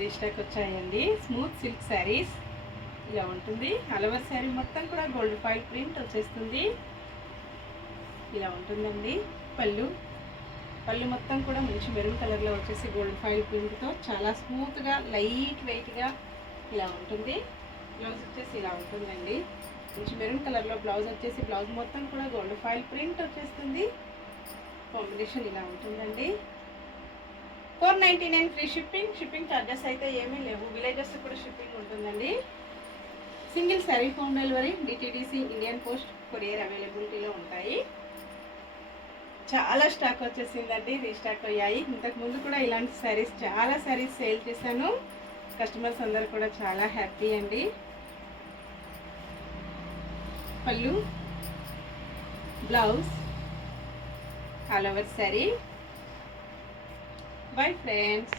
Restock వచ్చాయండి. Smooth silk saris ఇలా ఉంటుంది. ఆల్ ఓవర్ శారీ మొత్తం కూడా గోల్డ్ ఫాయిల్ ప్రింట్ వచ్చేస్తుంది. ఇలా ఉంటుందండి. పళ్ళు మొత్తం కూడా మంచి మెరూన్ కలర్లో వచ్చేసి గోల్డ్ ఫాయిల్ ప్రింట్తో చాలా స్మూత్గా లైట్ వెయిట్గా ఇలా ఉంటుంది. బ్లౌజ్ వచ్చేసి ఇలా ఉంటుందండి. మంచి మెరూన్ కలర్లో బ్లౌజ్ వచ్చేసి బ్లౌజ్ మొత్తం కూడా గోల్డ్ ఫాయిల్ ప్రింట్ వచ్చేస్తుంది. కాంబినేషన్ ఇలా ఉంటుందండి. 499 ఫ్రీ షిప్పింగ్ ఛార్జెస్ అయితే ఏమీ లేవు. విలేజెస్ కూడా షిప్పింగ్ ఉంటుందండి. Single sari home delivery, DTDC, Indian post courier అవైలబిలిటీలో ఉంటాయి. చాలా స్టాక్ వచ్చేసిందండి. రీస్టాక్ అయ్యాయి. ఇంతకుముందు కూడా ఇలాంటి చాలా శారీస్ సేల్ చేశాను. కస్టమర్స్ అందరు కూడా చాలా హ్యాపీ అండి. పళ్ళు, blouse, all over sari. Bye friends.